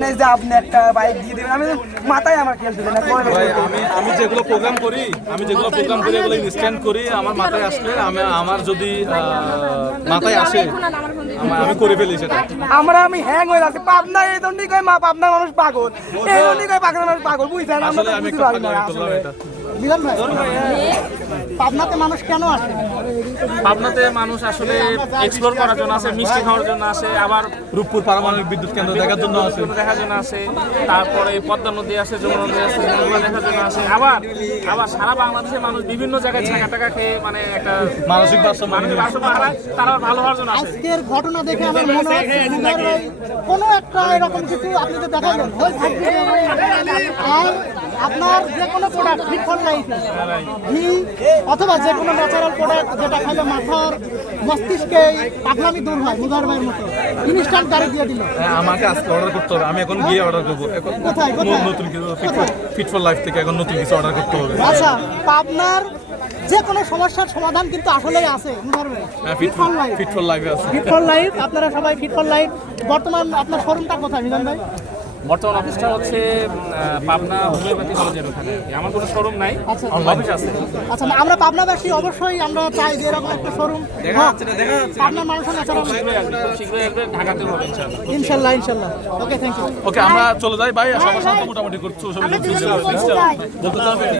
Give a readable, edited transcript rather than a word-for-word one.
যে আপনি একটা বাইক দিয়ে দেবেন, আমি মাথায় আমার খেলতে দেন। আমি যেগুলো প্রোগ্রাম করি এগুলো ইনস্ট্যান্ট করি। আমার মাথায় আসলে আমার যদি মাথায় আসে আমি করে ফেলি সেটা। আমি হ্যাং হয়ে যাচ্ছি। পাবনা এই জন্যই কয় পাবনার মানুষ পাগল, এই জন্যই কয় পাবনার মানুষ পাগল, বুঝছেন? আসলে আমি একটা পাগলামি করলাম এটা। মিলন ভাই, পাবনাতে মানুষ কেন আসে? পাবনাতে মানুষ আসলে এক্সপ্লোর করার জন্য আসে, মিষ্টি খাওয়ার জন্য আসে, আবার রূপপুর পারমাণবিক বিদ্যুৎ কেন্দ্র দেখার জন্য আসে, দেখার জন্য আসে, তারপরে পদ্মা নদী আসে, যমুনা নদী আসে, এগুলো দেখার জন্য আসে। আবার সারা বাংলাদেশের মানুষ বিভিন্ন জায়গায় ছাকা টাকা খেয়ে মানে একটা মানসিক ভারসাম্য হারায়, তারা ভালো হওয়ার জন্য আসে। আজকের ঘটনা দেখে আমার মনে হচ্ছে কোনো একটা এরকম কিছু আপনি তো দেখালেন, আর আপনার যে কোনো প্রোডাক্ট ফিট ফর লাইফ ঘি অথবা যে কোনো ন্যাচারাল প্রোডাক্ট যেটা খাইলে মাথার মস্তিষ্কে পাগলামি দূর হয়, মুদার ভাইয়ের মতো ইনস্ট্যান্ট গাড়ি দিয়ে দিল। আমাকে আজকে অর্ডার করতে হবে, আমি এখন গিয়ে অর্ডার করবো। কোথায় নতুন কিছু ফিট ফর লাইফ থেকে এখন নতুন কিছু অর্ডার করতে হবে। আচ্ছা, পাবনার যে কোনো সমস্যার সমাধান কিন্তু আসলেই আছে মুদার ভাই। ফিট ফর লাইফে আছে। ফিট ফর লাইফ, আপনারা সবাই ফিট ফর লাইফ। বর্তমান আপনার শোরুমটা কোথায় মিলন ভাই? বর্তমান অফিসটা হচ্ছে পাবনা হোমিওপ্যাথি কলেজের ওখানে। আমার কোনো শোরুম নাই, অফিস আছে। আচ্ছা, আমরা পাবনাবাসী অবশ্যই আমরা চাই যে এরকম একটা শোরুম পাবনার মানুষের ন্যাচারাল খুব শীঘ্রই আসবে, ঢাকাতে হবে ইনশাল্লাহ। ইনশাল্লাহ। ওকে, থ্যাংক ইউ। ওকে, আমরা চলে যাই ভাই। সবার সাথে মোটামুটি করছো, সবাই বলতে চাবে।